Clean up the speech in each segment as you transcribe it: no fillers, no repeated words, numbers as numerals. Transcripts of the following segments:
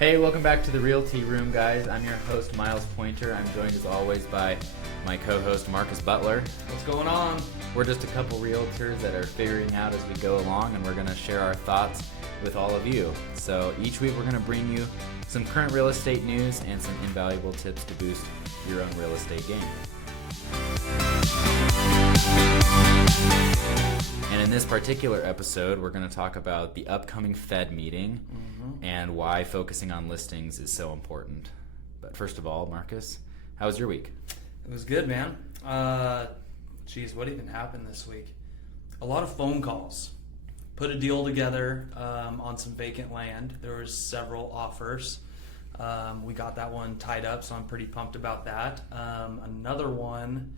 Hey, welcome back to the Realty Room, guys. I'm your host, Miles Pointer. I'm joined as always by my co-host, Marcus Butler. What's going on? We're just a couple realtors that are figuring out as we go along, and we're going to share our thoughts with all of you. So each week we're going to bring you some current real estate news and some invaluable tips to boost your own real estate game. And in this particular episode, we're going to talk about the upcoming Fed meeting and why focusing on listings is so important. But first of all, Marcus, how was your week? It was good, man. What even happened this week? A lot of phone calls. Put a deal together on some vacant land. There was several offers. We got that one tied up, so I'm pretty pumped about that. Another one,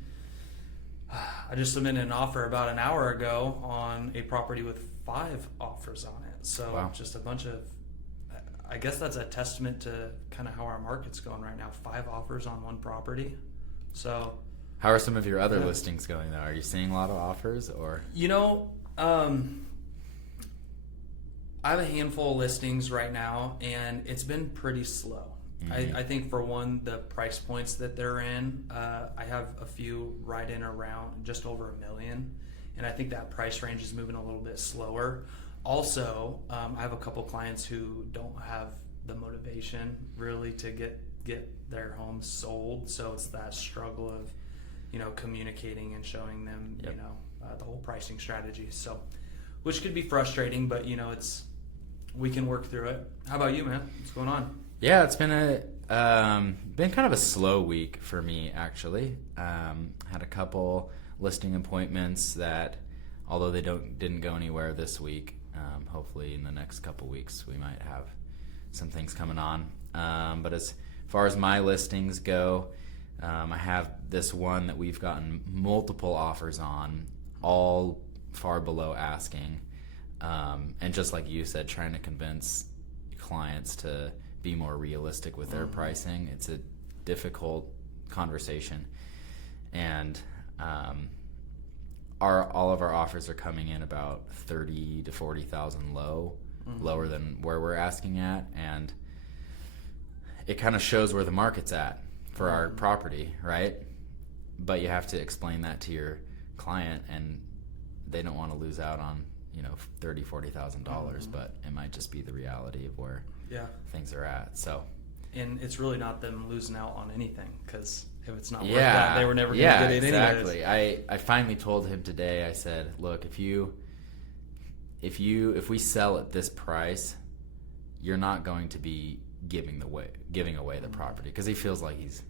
I just submitted an offer about an hour ago on a property with 5 offers on it. So Wow. Just a bunch of, I guess that's a testament to kind of how our market's going right now. 5 offers on one property. So How are some of your other listings going, though? Are you seeing a lot of offers, or? I have a handful of listings right now, and it's been pretty slow. I think for one, the price points that they're in, I have a few right in around just over $1 million, and I think that price range is moving a little bit slower. Also, I have a couple clients who don't have the motivation really to get their homes sold, so it's that struggle of, communicating and showing them, the whole pricing strategy. So, which could be frustrating, but we can work through it. How about you, man? What's going on? Yeah, it's been kind of a slow week for me, actually. Had a couple listing appointments that, although they didn't go anywhere this week, hopefully in the next couple weeks we might have some things coming on. But as far as my listings go, I have this one that we've gotten multiple offers on, all far below asking. And just like you said, trying to convince clients to be more realistic with their pricing. It's a difficult conversation. And all of our offers are coming in about 30 to 40,000 lower than where we're asking at, and it kind of shows where the market's at for our property, right? But you have to explain that to your client, and they don't want to lose out on $30,000-$40,000, but it might just be the reality of where things are at. So, and it's really not them losing out on anything, because if it's not worth that, they were never going to get it exactly. anyways. I finally told him today. I said, look, if we sell at this price, you're not going to be giving away the property, because he feels like he's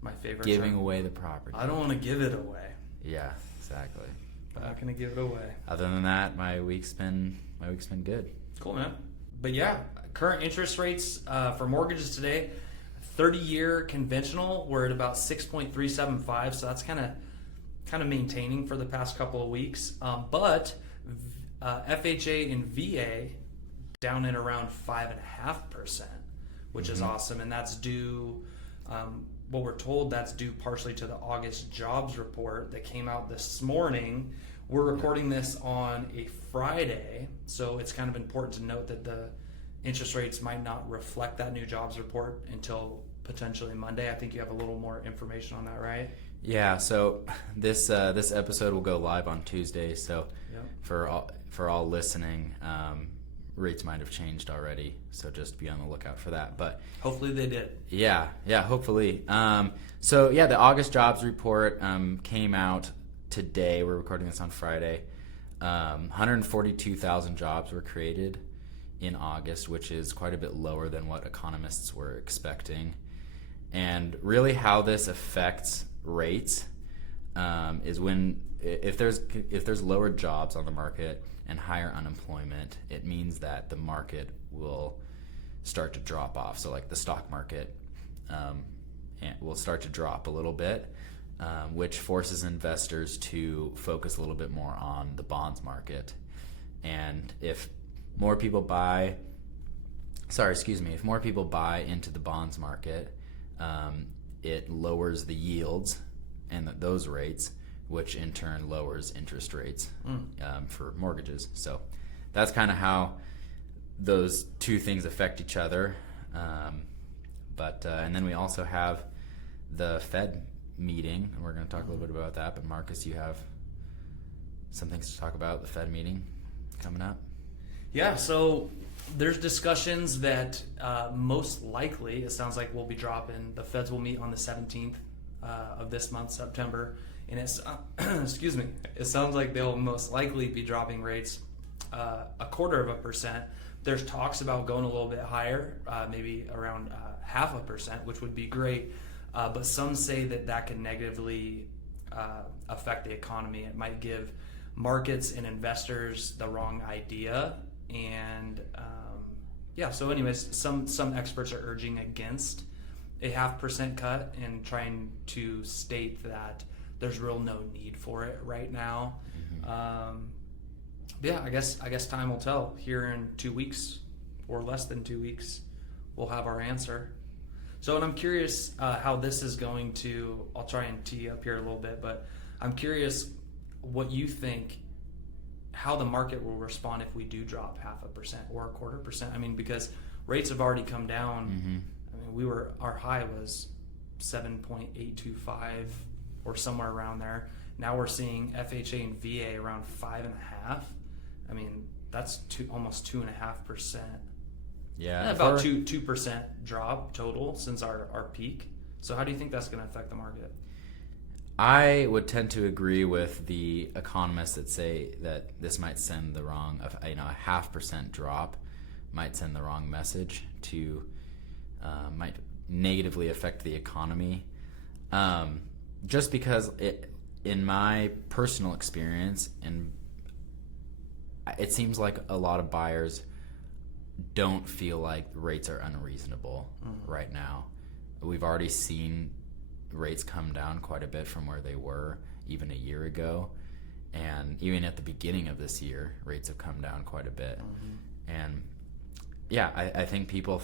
my favorite giving term. away the property. I don't want to give it away. Yeah, exactly. I'm not going to give it away. Other than that, my week's been good. Cool, man. But yeah, current interest rates for mortgages today, 30-year conventional, we're at about 6.375, so that's kind of maintaining for the past couple of weeks. But FHA and VA down at around 5.5%, which is awesome, and that's due. What we're told, that's due partially to the August jobs report that came out this morning. We're recording this on a Friday, so it's kind of important to note that the interest rates might not reflect that new jobs report until potentially Monday. I think you have a little more information on that, right? Yeah, so this episode will go live on Tuesday, so for all listening, rates might have changed already, so just be on the lookout for that. But hopefully they did. Yeah, hopefully. The August jobs report came out today. We're recording this on Friday. 142,000 jobs were created in August, which is quite a bit lower than what economists were expecting. And really how this affects rates is if there's lower jobs on the market and higher unemployment, it means that the market will start to drop off. So like the stock market will start to drop a little bit, which forces investors to focus a little bit more on the bonds market. And if more people buy into the bonds market, it lowers the yields and those rates, which in turn lowers interest rates for mortgages. So that's kind of how those two things affect each other. And then we also have the Fed meeting, and we're going to talk a little bit about that. But Marcus, you have some things to talk about the Fed meeting coming up. Yeah, so there's discussions that most likely, it sounds like we'll be dropping. The Feds will meet on the 17th of this month, September, and it's excuse me. It sounds like they'll most likely be dropping rates 0.25%. There's talks about going a little bit higher, maybe around 0.5%, which would be great. But some say that can negatively affect the economy. It might give markets and investors the wrong idea. And so anyways, some experts are urging against a 0.5% cut and trying to state that there's real no need for it right now. I guess time will tell. Here in 2 weeks or less than 2 weeks, we'll have our answer. So, and I'm curious how this is going to, I'll try and tee up here a little bit, but I'm curious what you think, how the market will respond if we do drop 0.5% or 0.25%. I mean, because rates have already come down. I mean, our high was 7.825 or somewhere around there. Now we're seeing FHA and VA around 5.5. I mean, that's almost 2.5%. Yeah, And about 2% drop total since our peak. So how do you think that's going to affect the market? I would tend to agree with the economists that say that this might send the wrong, a 0.5% drop might send the wrong message to, might negatively affect the economy. Just because in my personal experience, and it seems like a lot of buyers don't feel like rates are unreasonable right now. We've already seen rates come down quite a bit from where they were even a year ago, and even at the beginning of this year, rates have come down quite a bit. And yeah, I think people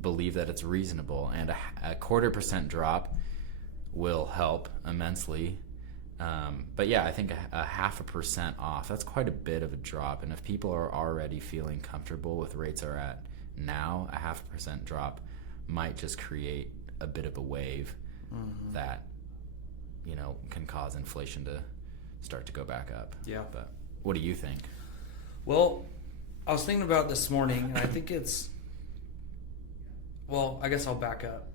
believe that it's reasonable, and a 0.25% drop will help immensely. But yeah, I think a 0.5% off, that's quite a bit of a drop. And if people are already feeling comfortable with rates are at now, a 0.5% drop might just create a bit of a wave that, can cause inflation to start to go back up. Yeah. But what do you think? Well, I was thinking about this morning, and I think I guess I'll back up.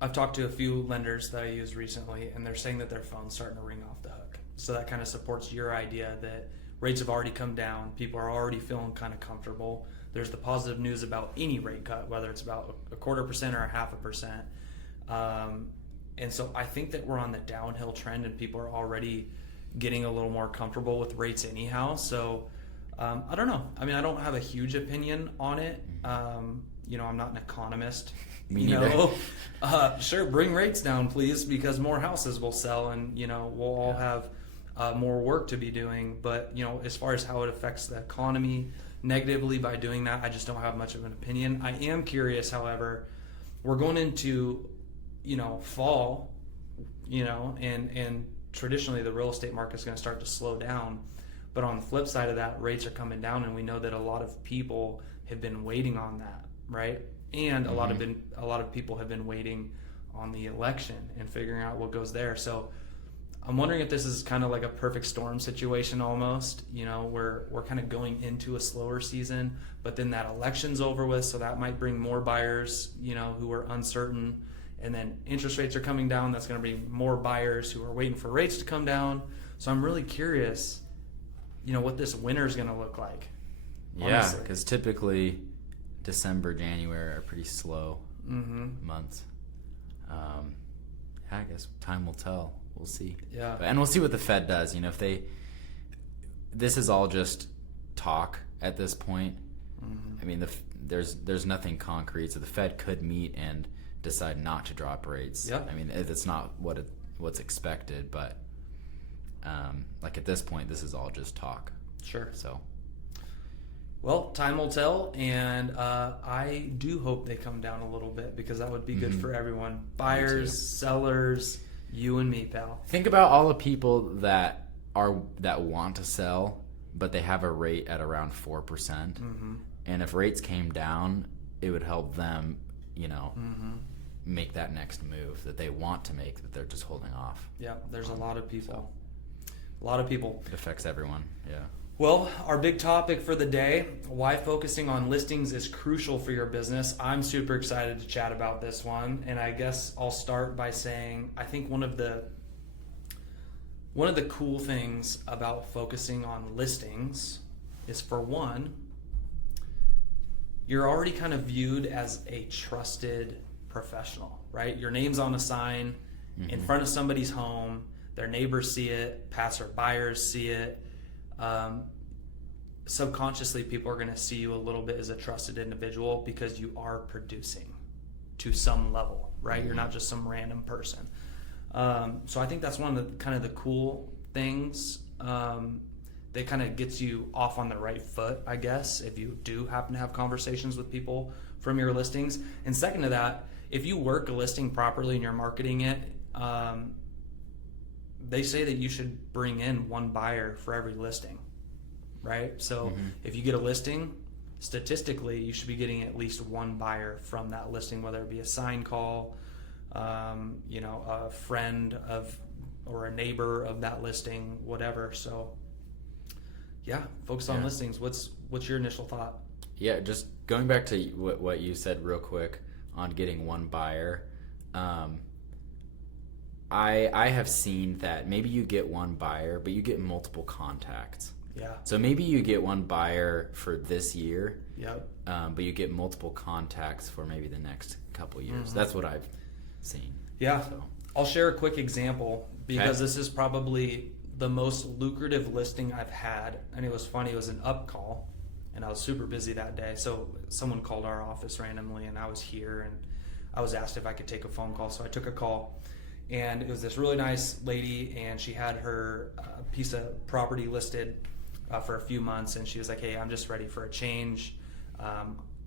I've talked to a few lenders that I used recently, and they're saying that their phone's starting to ring off the hook. So that kind of supports your idea that rates have already come down. People are already feeling kind of comfortable. There's the positive news about any rate cut, whether it's about a 0.25% or a 0.5%. And so I think that we're on the downhill trend, and people are already getting a little more comfortable with rates anyhow. So I don't know. I mean, I don't have a huge opinion on it. I'm not an economist. Me neither. Sure, bring rates down, please, because more houses will sell, and we'll all have more work to be doing. But as far as how it affects the economy negatively by doing that, I just don't have much of an opinion. I am curious, however, we're going into fall, and traditionally the real estate market is going to start to slow down. But on the flip side of that, rates are coming down, and we know that a lot of people have been waiting on that, right? And a lot of people have been waiting on the election and figuring out what goes there. So I'm wondering if this is kind of like a perfect storm situation almost. We're kind of going into a slower season, but then that election's over with, so that might bring more buyers, who are uncertain. And then interest rates are coming down. That's going to bring more buyers who are waiting for rates to come down. So I'm really curious, what this winter is going to look like. Yeah, because typically December, January are pretty slow months. I guess time will tell. We'll see. Yeah. And we'll see what the Fed does. This is all just talk at this point. I mean, there's nothing concrete. So the Fed could meet and decide not to drop rates. Yeah. I mean, it's not what's expected, but at this point, this is all just talk. Sure. So. Well, time will tell, and I do hope they come down a little bit, because that would be good for everyone. Buyers, sellers, you and me, pal. Think about all the people that want to sell, but they have a rate at around 4%. And if rates came down, it would help them, make that next move that they want to make, that they're just holding off. Yeah, there's a lot of people. A lot of people. It affects everyone, yeah. Well, our big topic for the day, why focusing on listings is crucial for your business. I'm super excited to chat about this one, and I guess I'll start by saying I think one of the cool things about focusing on listings is, for one, you're already kind of viewed as a trusted professional, right? Your name's on a sign in front of somebody's home, their neighbors see it, passer buyers see it. Subconsciously, people are going to see you a little bit as a trusted individual because you are producing to some level, right? You're not just some random person. So I think that's one of the cool things that kind of gets you off on the right foot, I guess, if you do happen to have conversations with people from your listings. And second to that, if you work a listing properly and you're marketing it, they say that you should bring in one buyer for every listing, right? So if you get a listing, statistically, you should be getting at least one buyer from that listing, whether it be a sign call, a friend of or a neighbor of that listing, whatever. So yeah, focus on listings. What's your initial thought? Yeah, just going back to what you said real quick on getting one buyer. I have seen that maybe you get one buyer, but you get multiple contacts. Yeah. So maybe you get one buyer for this year. Yep. But you get multiple contacts for maybe the next couple years. That's what I've seen. Yeah. So. I'll share a quick example because this is probably the most lucrative listing I've had. And it was funny. It was an up call, and I was super busy that day. So someone called our office randomly, and I was here, and I was asked if I could take a phone call. So I took a call, and it was this really nice lady, and she had her piece of property listed for a few months, and she was like, "Hey, I'm just ready for a change.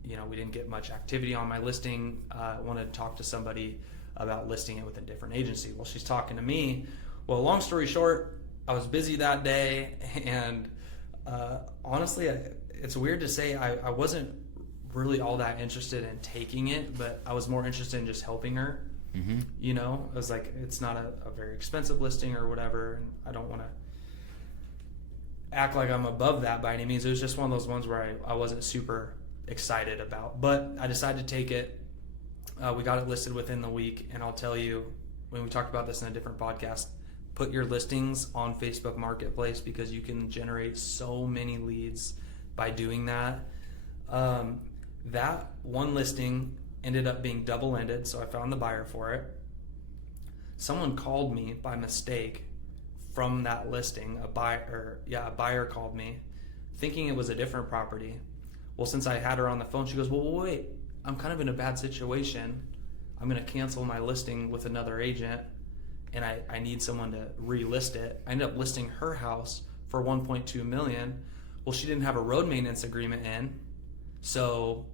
We didn't get much activity on my listing. I wanted to talk to somebody about listing it with a different agency." Well, she's talking to me. Well, long story short, I was busy that day, and honestly, it's weird to say I wasn't really all that interested in taking it, but I was more interested in just helping her. I was like, it's not a very expensive listing or whatever, and I don't want to act like I'm above that by any means. It was just one of those ones where I wasn't super excited about, but I decided to take it. We got it listed within the week, and I'll tell you, when we talked about this in a different podcast, put your listings on Facebook Marketplace because you can generate so many leads by doing that. That one listing ended up being double-ended, so I found the buyer for it. Someone called me by mistake from that listing. A buyer called me thinking it was a different property. Well, since I had her on the phone, she goes, well, wait, I'm kind of in a bad situation. I'm going to cancel my listing with another agent, and I need someone to relist it. I ended up listing her house for $1.2 million. Well, she didn't have a road maintenance agreement in, so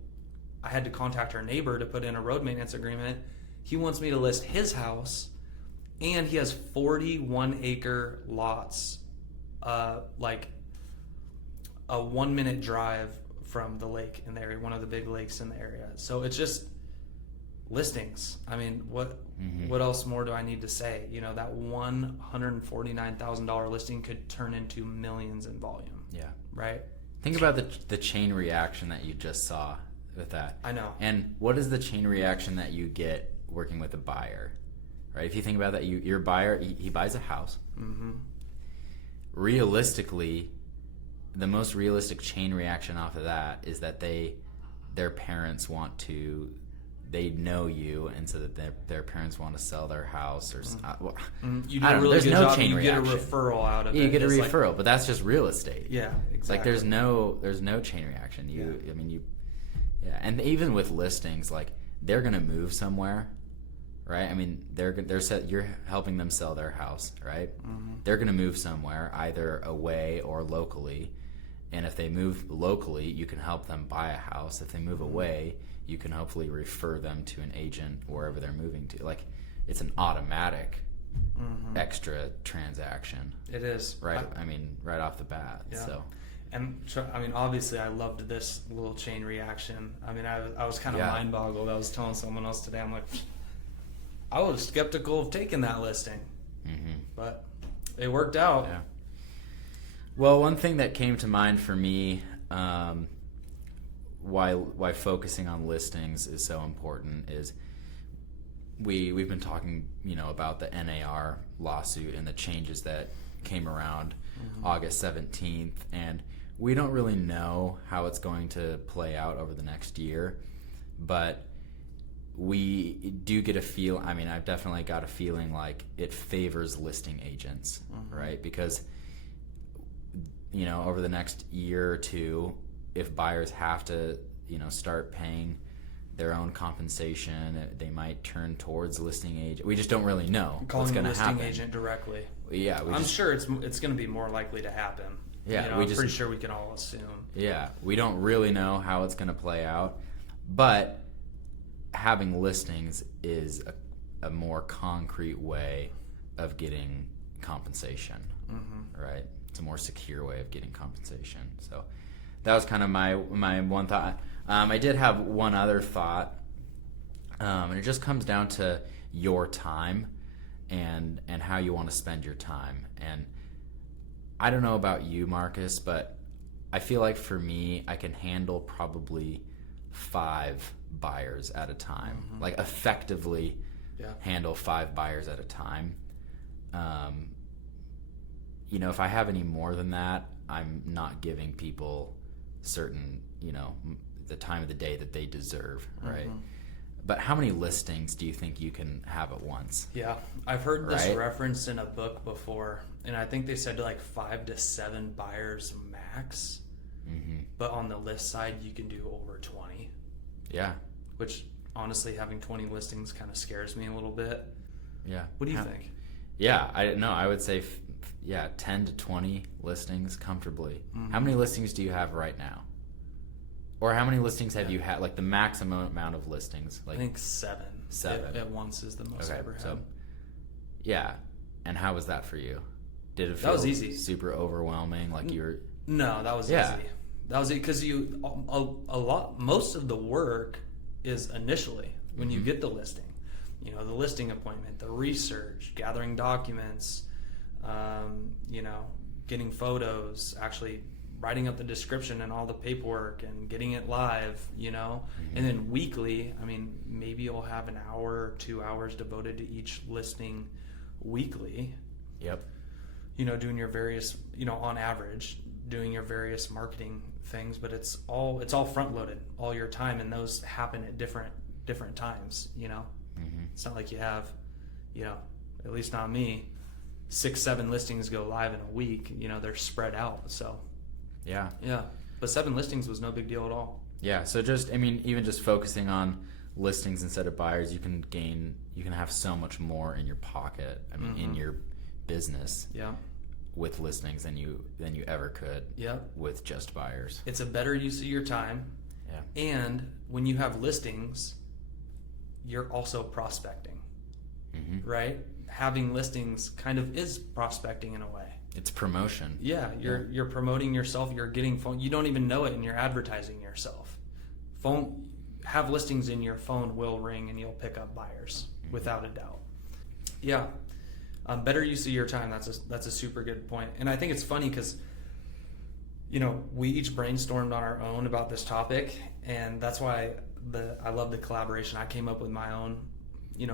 I had to contact her neighbor to put in a road maintenance agreement. He wants me to list his house, and he has 41-acre lots, like a 1-minute drive from the lake in the area, one of the big lakes in the area. So it's just listings. I mean, what else more do I need to say? That $149,000 listing could turn into millions in volume. Yeah. Right? Think about the chain reaction that you just saw with that. I know. And what is the chain reaction that you get working with a buyer? Right? If you think about that, your buyer, he buys a house. Realistically, the most realistic chain reaction off of that is that their parents they know you, and so that their parents want to sell their house, or you do a really good job. You get a referral out of it. You get a referral, but that's just real estate. Yeah, exactly. It's like there's no chain reaction. And even with listings, like they're gonna move somewhere, right? I mean, you're helping them sell their house, right? They're gonna move somewhere, either away or locally. And if they move locally, you can help them buy a house. If they move away, you can hopefully refer them to an agent wherever they're moving to. Like, it's an automatic extra transaction. It is. Right. I mean, right off the bat. Yeah. So. And I mean, obviously, I loved this little chain reaction. I mean, I was kind of mind boggled. I was telling someone else today, I'm like, I was skeptical of taking that listing, but it worked out. Yeah. Well, one thing that came to mind for me, why focusing on listings is so important is we've been talking, about the NAR lawsuit and the changes that came around August 17th, and we don't really know how it's going to play out over the next year, but we do get a feel. I mean, I've definitely got a feeling like it favors listing agents, right? Because over the next year or two, if buyers have to, start paying their own compensation, they might turn towards listing agent. We just don't really know what's going to happen. Calling a listing agent directly. Yeah, I'm sure it's going to be more likely to happen. Yeah, I'm pretty sure we can all assume. Yeah, we don't really know how it's going to play out, but having listings is a more concrete way of getting compensation, right? It's a more secure way of getting compensation. So that was kind of my one thought. I did have one other thought, and it just comes down to your time and how you want to spend your time. And I don't know about you, Marcus, but I feel like for me, I can handle probably 5 buyers at a time, like effectively handle 5 buyers at a time. If I have any more than that, I'm not giving people certain, the time of the day that they deserve, right? But how many listings do you think you can have at once? Yeah, I've heard this referenced in a book before, and I think they said like 5 to 7 buyers max. But on the list side, you can do over 20. Yeah. Which, honestly, having 20 listings kind of scares me a little bit. Yeah. What do you think? Yeah, I would say, 10 to 20 listings comfortably. How many listings do you have right now? Or how many listings have you had, like the maximum amount of listings? Like I think 7. 7. At once is the most I ever had. So, yeah. And how was that for you? Did it feel that was easy. Super overwhelming? Like you were... No, that was easy. That was it because most of the work is initially when you get the listing. The listing appointment, the research, gathering documents, getting photos, actually writing up the description and all the paperwork and getting it live, and then weekly, I mean, maybe you'll have an hour or 2 hours devoted to each listing weekly. Yep. Doing your various, on average, doing your various marketing things, but it's all front loaded, all your time, and those happen at different times, It's not like you have, at least not me, 6-7 listings go live in a week, they're spread out. So yeah, but 7 listings was no big deal at all. Yeah. So even just focusing on listings instead of buyers, you can have so much more in your pocket. In your business. Yeah. With listings than you ever could. Yeah. With just buyers. It's a better use of your time. Yeah. And when you have listings, you're also prospecting. Right? Having listings kind of is prospecting in a way. It's promotion. Yeah, you're promoting yourself. You're getting phone. You don't even know it, and you're advertising yourself. Have listings in your phone will ring, and you'll pick up buyers without a doubt. Yeah, better use of your time. That's a super good point. And I think it's funny because we each brainstormed on our own about this topic, and that's why I love the collaboration. I came up with my own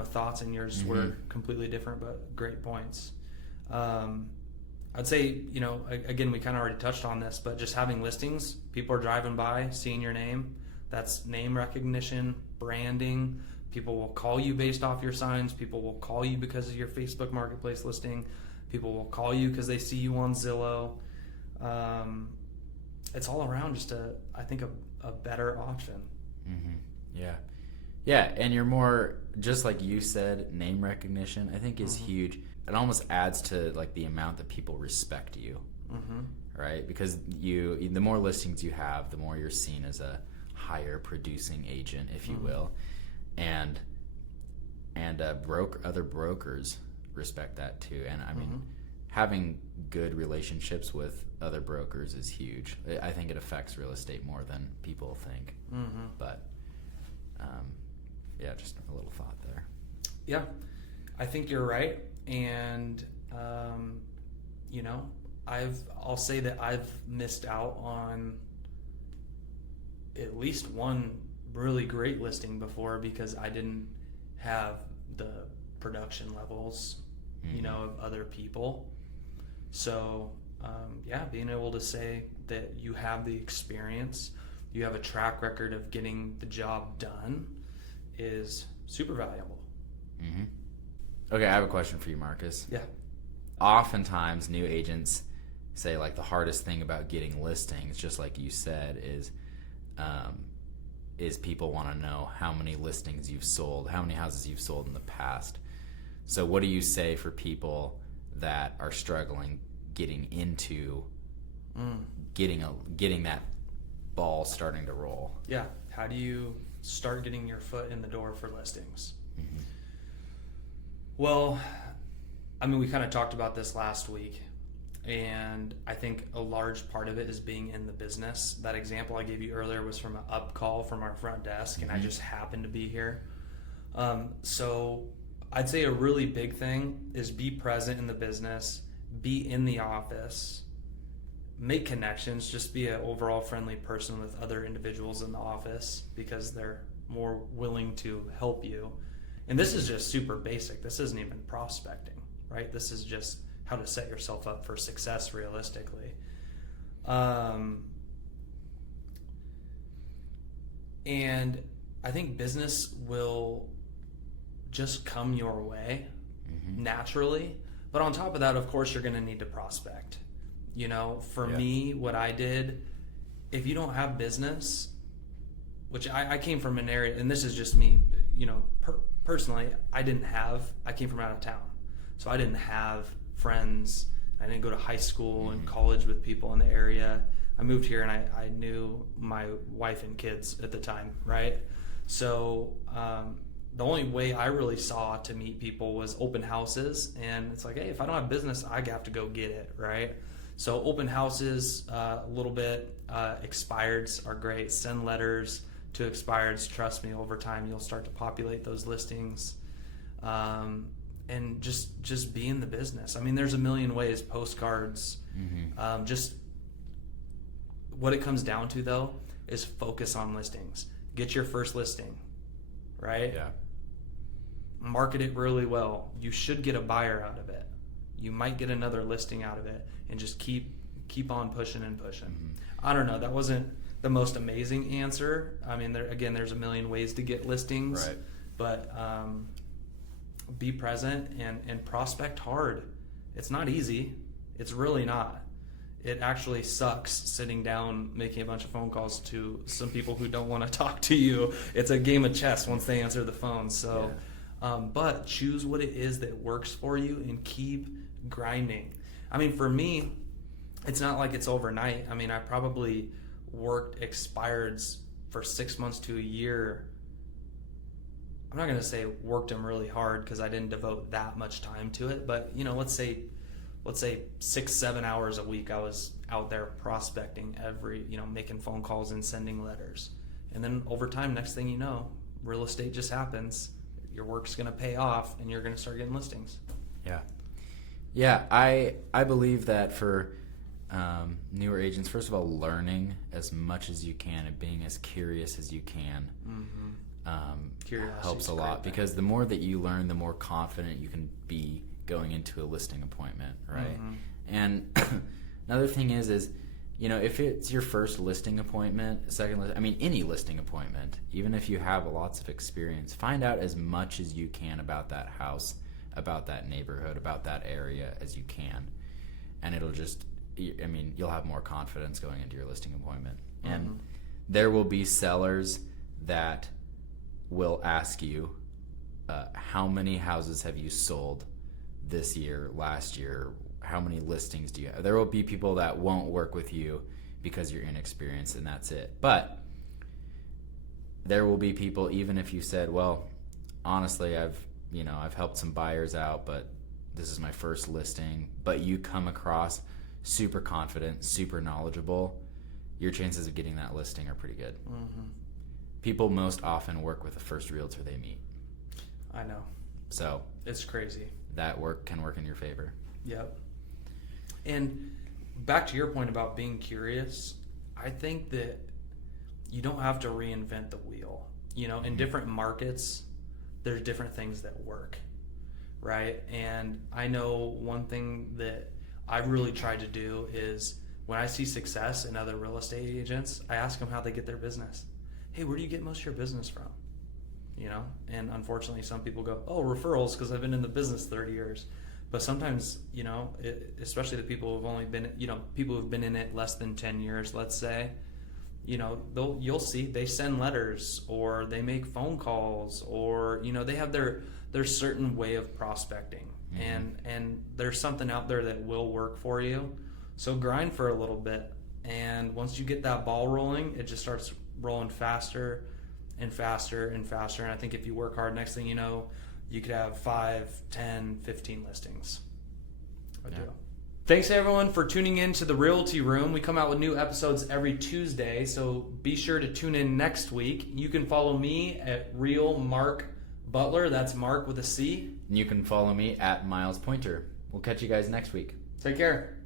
thoughts, and yours were completely different, but great points. I'd say, again, we kind of already touched on this, but just having listings, people are driving by, seeing your name. That's name recognition, branding. People will call you based off your signs. People will call you because of your Facebook Marketplace listing. People will call you because they see you on Zillow. It's all around just I think a better option. Yeah. Yeah, and you're more, just like you said, name recognition, I think is huge. It almost adds to like the amount that people respect you, right? Because the more listings you have, the more you're seen as a higher producing agent, if you will, and other brokers respect that too. And having good relationships with other brokers is huge. I think it affects real estate more than people think. Mm-hmm. But yeah, just a little thought there. Yeah, I think you're right. And, you know, I'll say that I've missed out on at least one really great listing before because I didn't have the production levels, you know, of other people. So, yeah, being able to say that you have the experience, you have a track record of getting the job done is super valuable. Mm-hmm. Okay, I have a question for you, Marcus. Yeah. Oftentimes, new agents say like the hardest thing about getting listings, just like you said, is people want to know how many listings you've sold, how many houses you've sold in the past. So what do you say for people that are struggling getting into getting that ball starting to roll? Yeah. How do you start getting your foot in the door for listings? Mm-hmm. Well, I mean, we kind of talked about this last week, and I think a large part of it is being in the business. That example I gave you earlier was from an up call from our front desk, and I just happened to be here. So I'd say a really big thing is be present in the business, be in the office, make connections, just be an overall friendly person with other individuals in the office because they're more willing to help you. And this is just super basic. This isn't even prospecting, right? This is just how to set yourself up for success realistically. And I think business will just come your way naturally. But on top of that, of course, you're going to need to prospect. You know, for me, what I did, if you don't have business, which I came from an area, and this is just me, you know, personally, I came from out of town. So I didn't have friends. I didn't go to high school and college with people in the area. I moved here and I knew my wife and kids at the time, right? So the only way I really saw to meet people was open houses. And it's like, hey, if I don't have business, I have to go get it, right? So open houses, a little bit, expireds are great. Send letters to expireds. Trust me, over time you'll start to populate those listings. And just be in the business. I mean, there's a million ways, postcards, just what it comes down to though is focus on listings. Get your first listing, right? Yeah. Market it really well. You should get a buyer out of it. You might get another listing out of it, and just keep on pushing and pushing. I don't know. That wasn't the most amazing answer. I mean, there's a million ways to get listings, right? But be present and prospect hard. It's not easy. It's really not. It actually sucks sitting down making a bunch of phone calls to some people who don't want to talk to you. It's a game of chess once they answer the phone. So, but choose what it is that works for you and keep grinding. I mean, for me, it's not like it's overnight. I mean, I probably worked expireds for 6 months to a year. I'm not going to say worked them really hard because I didn't devote that much time to it. But, you know, let's say 6-7 hours a week I was out there prospecting making phone calls and sending letters. And then over time, next thing you know, real estate just happens. Your work's going to pay off and you're going to start getting listings. Yeah, I believe that for newer agents, first of all, learning as much as you can and being as curious as you can helps a lot, because the more that you learn, the more confident you can be going into a listing appointment, right? And another thing is you know, if it's your first listing appointment, any listing appointment, even if you have lots of experience, find out as much as you can about that house, about that neighborhood, about that area as you can. And it'll just, I mean, you'll have more confidence going into your listing appointment. And there will be sellers that will ask you, how many houses have you sold this year, last year? How many listings do you have? There will be people that won't work with you because you're inexperienced and that's it. But there will be people, even if you said, well, honestly, I've helped some buyers out, but this is my first listing, but you come across super confident, super knowledgeable, your chances of getting that listing are pretty good. Mm-hmm. People most often work with the first realtor they meet. I know. So it's crazy. That can work in your favor. Yep. And back to your point about being curious, I think that you don't have to reinvent the wheel. In different markets, there's different things that work, right? And I know one thing that I've really tried to do is when I see success in other real estate agents, I ask them how they get their business. Hey, where do you get most of your business from? And unfortunately some people go, oh, referrals, because I've been in the business 30 years. But sometimes, especially the people who've only been, people who've been in it less than 10 years, let's say, you'll see they send letters or they make phone calls or, they have their certain way of prospecting. Mm-hmm. And there's something out there that will work for you. So grind for a little bit. And once you get that ball rolling, it just starts rolling faster and faster and faster. And I think if you work hard, next thing you know, you could have 5, 10, 15 listings. Yeah. Thanks everyone for tuning in to the Realty Room. We come out with new episodes every Tuesday, so be sure to tune in next week. You can follow me at Real Mark Butler. That's Mark with a C. And you can follow me at Miles Pointer. We'll catch you guys next week. Take care.